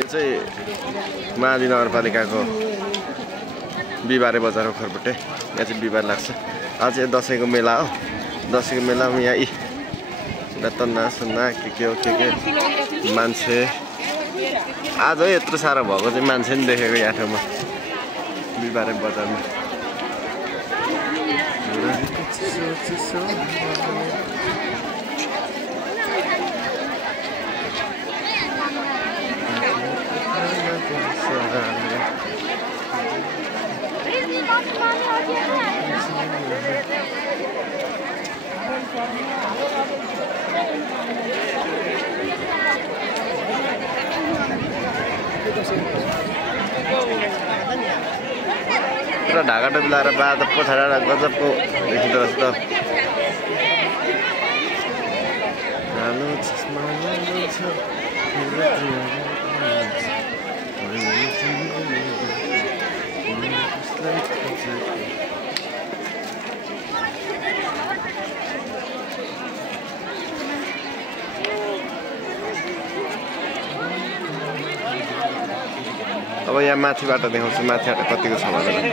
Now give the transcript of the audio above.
यो चाहिँ महादी नगरपालिकाको बिहिबारे बजारको खरबुट्टे। यहाँ चाहिँ बिहिबार लाग्छ। आज चाहिँ दसैँको मेला हो। दसैँको मेलामा यहाँ तन्ना सन्ना के हो के मान्छे आज यत्रो साह्रो भएको चाहिँ मान्छे नि देखेको यहाँ ठाउँमा बिहिबारे बजारमा। पुरा ढाका टोपी लगाएर बाजा पछाडा गजबको देखिँदो रहेछ त। अब यहाँ माथिबाट देखाउँछु माथिबाट कतिको छ भनेर।